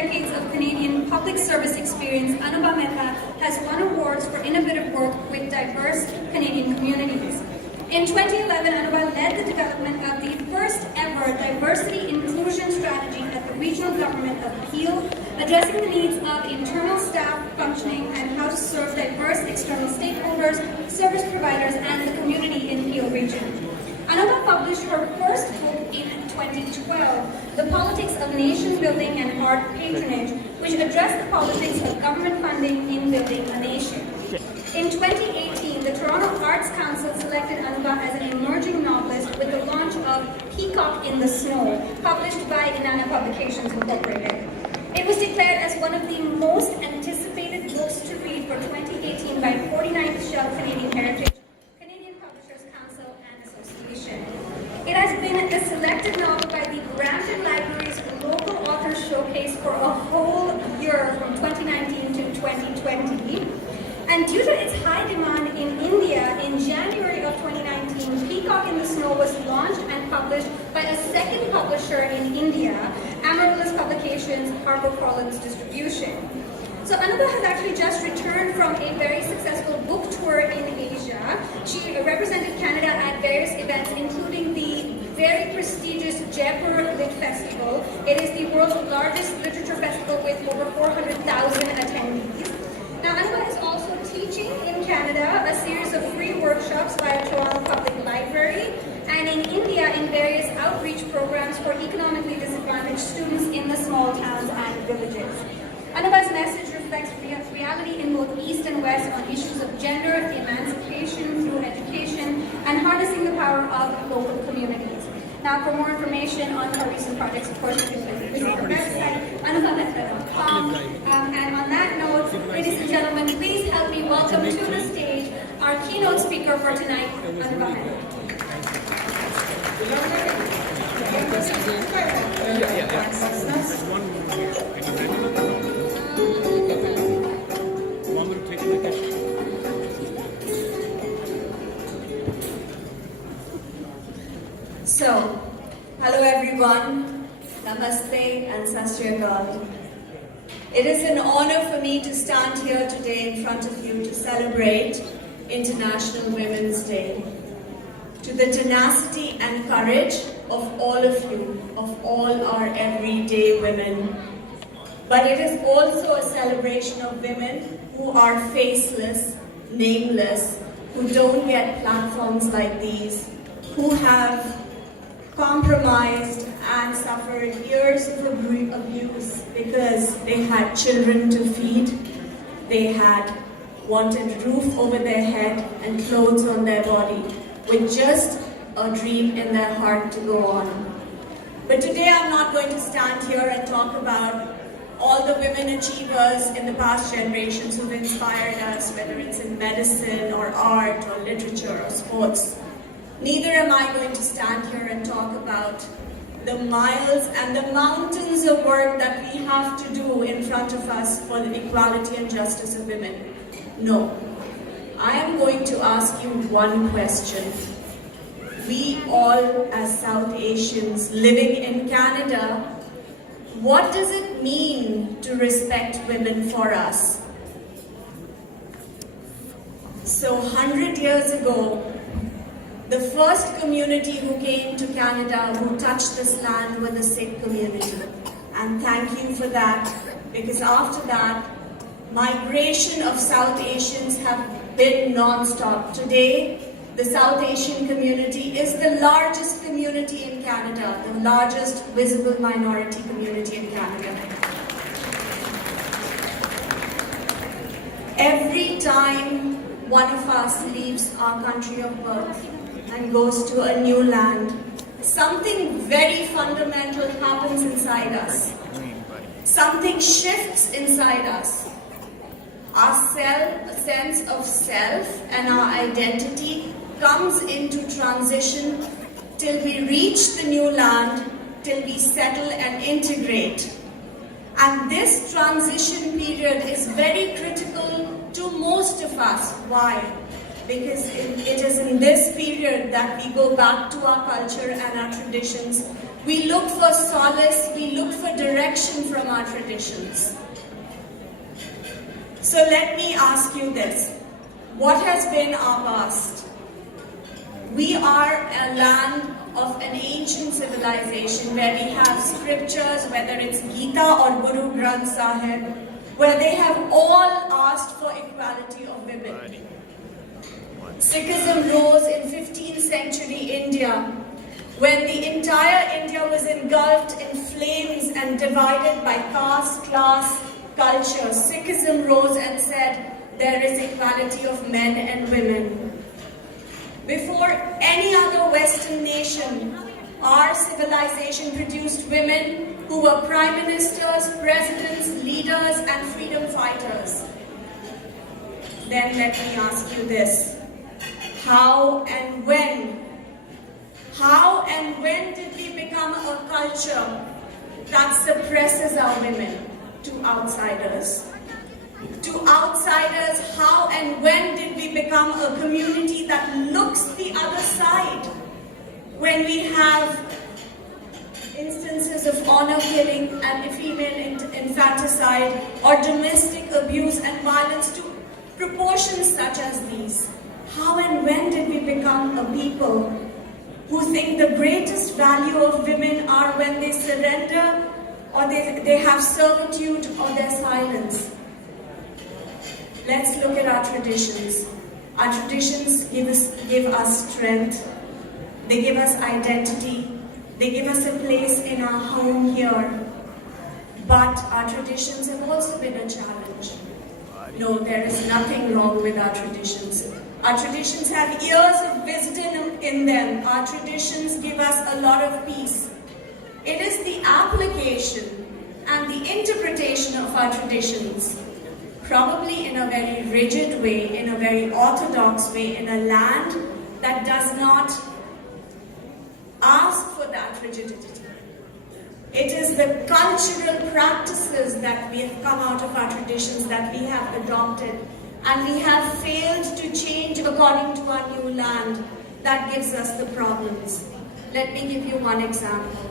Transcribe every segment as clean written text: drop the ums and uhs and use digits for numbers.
decades of Canadian public service experience, Anubha Mehta has won awards for innovative work with diverse Canadian communities. In 2011, Anubha led the development of the first ever diversity inclusion strategy at the regional government of Peel, addressing the needs of internal staff functioning and how to serve diverse external stakeholders, service providers, and the community in Peel region. Anubha published her first book in 2012, The Politics of Nation Building and Art Patronage, which addressed the politics of government funding in building a nation. In 2018, the Toronto Arts Council selected Anubha as an emerging novelist with the launch of Peacock in the Snow, published by Inanna Publications Incorporated. It was declared as one of the most anticipated books to read for 2018 by 49th Shelf Canadian Heritage, Canadian Publishers Council and Association. It has been a selected novel by the Brampton Library's local author showcase for a whole year from 2019 to 2020. And due to its high demand in India, in January of 2019, Peacock in the Snow was launched and published by a second publisher in India, Amaryllis Publications, HarperCollins Distribution. So Anubha has actually just returned from a very successful book tour in Asia. She represented Canada at various events, including the very prestigious Jaipur Lit Festival. It is the world's largest literature festival with over 400,000 attendees. Now, Anubha is also teaching in Canada a series of free workshops via Toronto Public Library, and in India in various outreach programs for economically disadvantaged students in the small towns and villages. Anubha's message reflects reality in both East and West on issues of gender, emancipation through education, and harnessing the power of local communities. Now, for more information on her recent projects, of course, you can visit our website, anubhamehta.com. And on that note, ladies and gentlemen, please help me welcome to the stage our keynote speaker for tonight, Anubha Mehta. So, hello everyone, Namaste and Sat Sri Akal. It is an honor for me to stand here today in front of you to celebrate International Women's Day. To the tenacity and courage of all of you, of all our everyday women. But it is also a celebration of women who are faceless, nameless, who don't get platforms like these, who have compromised and suffered years of abuse because they had children to feed, they had wanted roof over their head and clothes on their body, with just a dream in their heart to go on. But today I'm not going to stand here and talk about all the women achievers in the past generations who've inspired us, whether it's in medicine or art or literature or sports. Neither am I going to stand here and talk about the miles and the mountains of work that we have to do in front of us for the equality and justice of women. No. I am going to ask you one question. We all, as South Asians living in Canada, what does it mean to respect women for us? So 100 years ago, the first community who came to Canada, who touched this land, were the Sikh community. And thank you for that, because after that, migration of South Asians have been non-stop. Today, the South Asian community is the largest community in Canada, the largest visible minority community in Canada. Every time one of us leaves our country of birth and goes to a new land, something very fundamental happens inside us. Something shifts inside us. Our sense of self and our identity comes into transition till we reach the new land, till we settle and integrate. And this transition period is very critical to most of us. Why? Because it is in this period that we go back to our culture and our traditions, We look for solace, we look for direction from our traditions. So let me ask you this. What has been our past? We are a land of an ancient civilization where we have scriptures, whether it's Gita or Guru Granth Sahib, where they have all asked for equality of women. Sikhism rose in 15th century India, when the entire India was engulfed in flames and divided by caste, class, culture. Sikhism rose and said, there is equality of men and women. Before any other Western nation, our civilization produced women who were prime ministers, presidents, leaders, and freedom fighters. Then let me ask you this. How and when did we become a culture that suppresses our women to outsiders? To outsiders, how and when did we become a community that looks the other side? When we have instances of honor killing and female infanticide or domestic abuse and violence to proportions such as these. How and when did we become a people who think the greatest value of women are when they surrender or they have servitude or their silence? Let's look at our traditions. Our traditions give us strength. They give us identity. They give us a place in our home here. But our traditions have also been a challenge. No, there is nothing wrong with our traditions. Our traditions have years of wisdom in them. Our traditions give us a lot of peace. It is the application and the interpretation of our traditions, probably in a very rigid way, in a very orthodox way, in a land that does not ask for that rigidity. It is the cultural practices that we have come out of our traditions that we have adopted, and we have failed to change according to our new land that gives us the problems. Let me give you one example.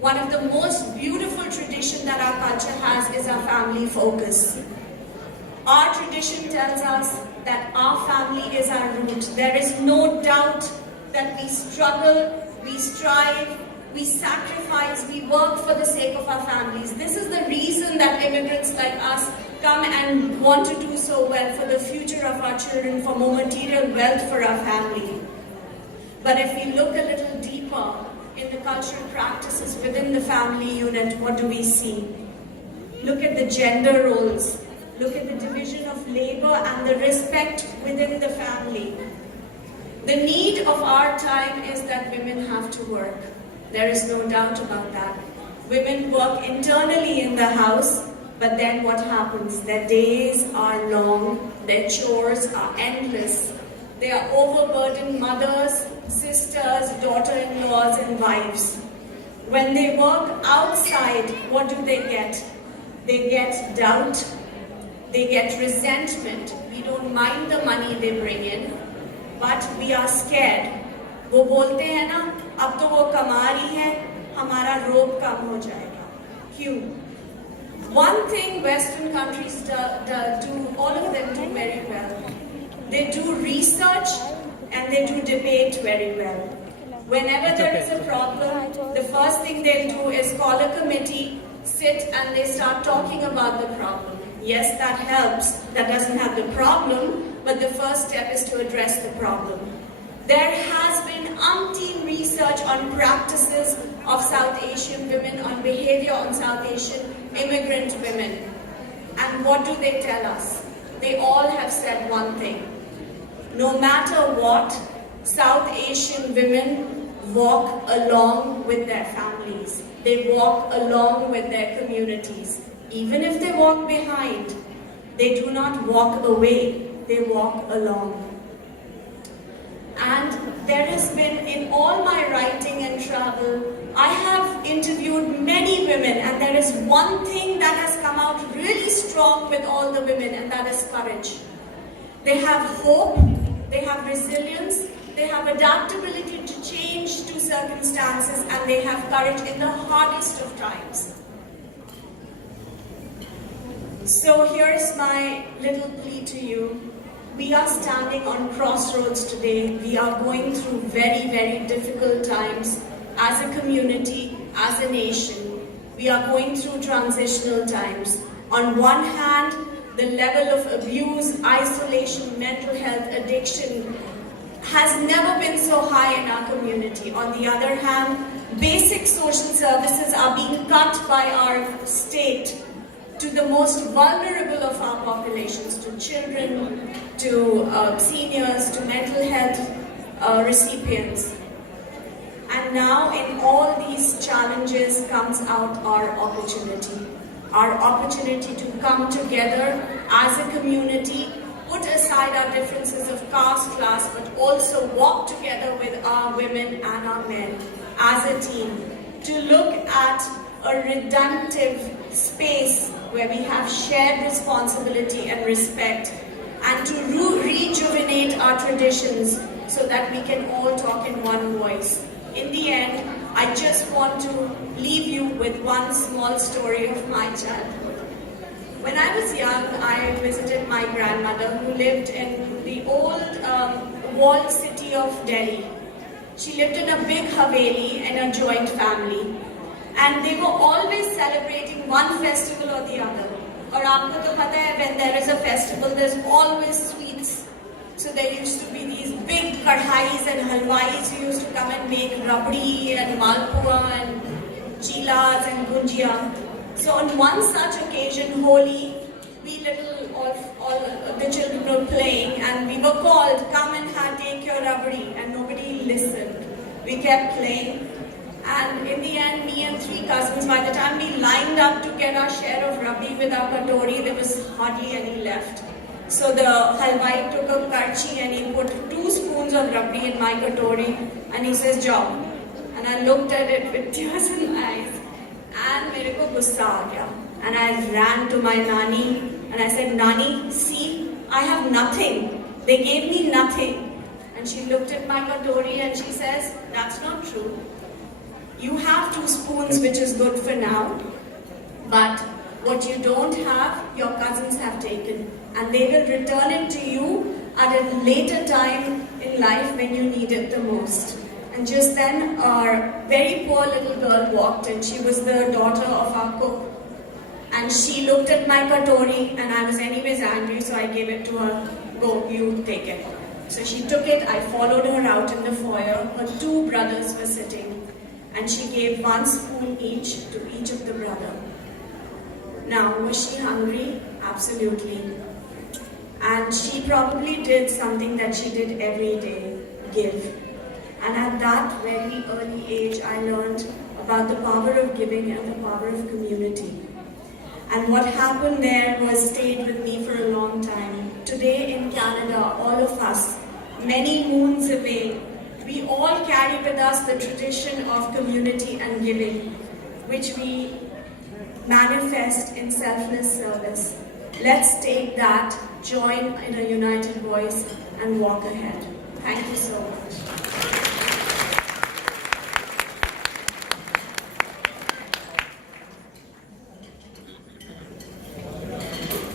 One of the most beautiful traditions that our culture has is our family focus. Our tradition tells us that our family is our root. There is no doubt that we struggle, we strive, we sacrifice, we work for the sake of our families. This is the reason that immigrants like us come and want to do so well for the future of our children, for more material wealth for our family. But if we look a little deeper in the cultural practices within the family unit, what do we see? Look at the gender roles. Look at the division of labor and the respect within the family. The need of our time is that women have to work. There is no doubt about that. Women work internally in the house, but then what happens? Their days are long, their chores are endless. They are overburdened mothers, sisters, daughter-in-laws, and wives. When they work outside, what do they get? They get doubt, they get resentment. We don't mind the money they bring in, but we are scared. वो बोलते हैं ना, अब तो वो कमा रही है, हमारा रोब कम हो जाएगा. क्यों? One thing Western countries do, all of them do very well. They do research and they do debate very well. Whenever there is a problem, the first thing they do is call a committee, sit and they start talking about the problem. Yes, that helps. That doesn't have the problem, but the first step is to address the problem. There has been umpteen research on practices of South Asian women, on behavior on South Asian immigrant women. And what do they tell us? They all have said one thing. No matter what, South Asian women walk along with their families. They walk along with their communities. Even if they walk behind, they do not walk away, they walk along. And there has been, in all my writing and travel, I have interviewed many women, and there is one thing that has come out really strong with all the women, and that is courage. They have hope, they have resilience, they have adaptability to change to circumstances, and they have courage in the hardest of times. So here's my little plea to you. We are standing on crossroads today. We are going through very, very difficult times as a community, as a nation. We are going through transitional times. On one hand, the level of abuse, isolation, mental health, addiction has never been so high in our community. On the other hand, basic social services are being cut by our state to the most vulnerable of our populations, to children, to seniors, to mental health recipients. And now in all these challenges comes out our opportunity. Our opportunity to come together as a community, put aside our differences of caste, class, but also walk together with our women and our men as a team to look at a redemptive space where we have shared responsibility and respect, and to rejuvenate our traditions so that we can all talk in one voice. In the end, I just want to leave you with one small story of my childhood. When I was young, I visited my grandmother who lived in the old walled city of Delhi. She lived in a big haveli in a joint family. And they were always celebrating one festival or the other. Aur aapko to pata hai, when there is a festival, there's always sweets. So there used to be these big kadhais and halwais who used to come and make rabdi and malpua and chilas and gunjia. So on one such occasion, Holi, we all the children were playing, and we were called, come and take your rabdi, and nobody listened. We kept playing. And in the end, me and 3 cousins, by the time we lined up to get our share of rabdi with our katori, there was hardly any left. So the halwai took a karchi and he put 2 spoons of rabdi in my katori, and he says, "Jao." And I looked at it with tears in my eyes, and mere ko gussa aa gaya. And I ran to my nani and I said, "Nani, see, I have nothing. They gave me nothing." And she looked at my katori and she says, "That's not true. You have 2 spoons, which is good for now, but what you don't have, your cousins have taken, and they will return it to you at a later time in life when you need it the most." And just then, our very poor little girl walked in. She was the daughter of our cook. And she looked at my katori, and I was anyways angry, so I gave it to her. "Go, you take it." So she took it. I followed her out in the foyer. Her 2 brothers were sitting. And she gave 1 spoon each to each of the brother. Now, was she hungry? Absolutely. And she probably did something that she did every day, give. And at that very early age, I learned about the power of giving and the power of community. And what happened there was stayed with me for a long time. Today in Canada, all of us, many moons away, we all carry with us the tradition of community and giving, which we manifest in selfless service. Let's take that, join in a united voice, and walk ahead. Thank you so much.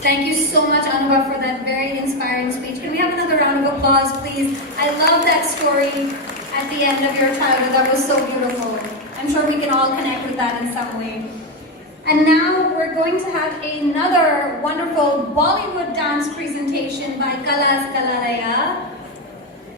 Thank you so much, Anubha, for that very inspiring speech. Can we have another round of applause, please? I love that story at the end of your childhood. That was so beautiful. I'm sure we can all connect with that in some way. And now we're going to have another wonderful Bollywood dance presentation by Kalas Kalas.